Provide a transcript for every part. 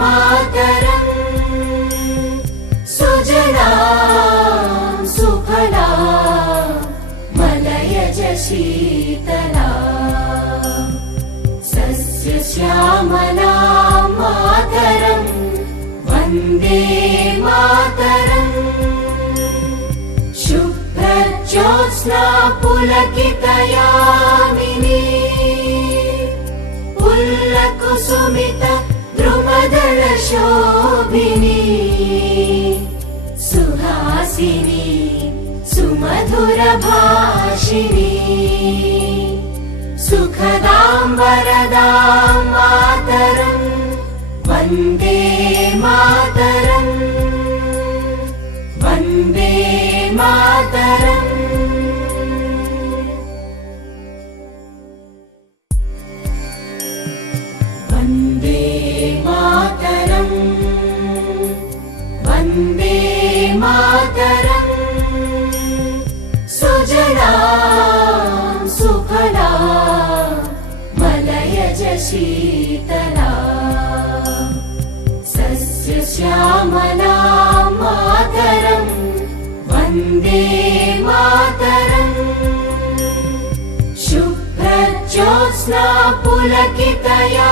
मातरम् सुजला सुफला मलयज शीतला सस्यश्यामला मातरम् वन्दे मातरम् शुभ्रज्योत्स्ना पुलकितयामिनी पुल्लकुसुमित द्रुमदल शोभिनी सुहासिनी सुमधुर भाषिणी सुखदां वरदां मातरम् वन्दे मातरम् वन्दे मातरम् वन्दे मातरम् वन्दे मातरम् सुजला सुफला मलयज शीतला सस्यश्यामला मातरम् वन्दे मातरम् शुभ्रज्योत्स्ना पुलकितयामिनी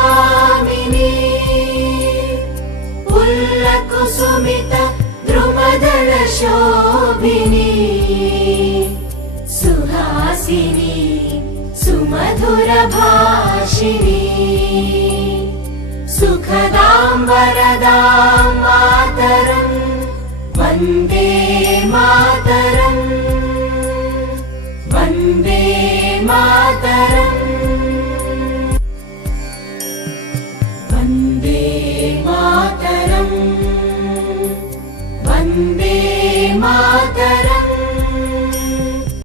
पुल्लकुसुमित द्रुमदल शोभिनी सुहासिनी सुमधुर भाषिणी सुखदां वरदां मातरम् वन्दे मातरम् वन्दे मातरम् वन्दे मातरम् वन्दे मातरम्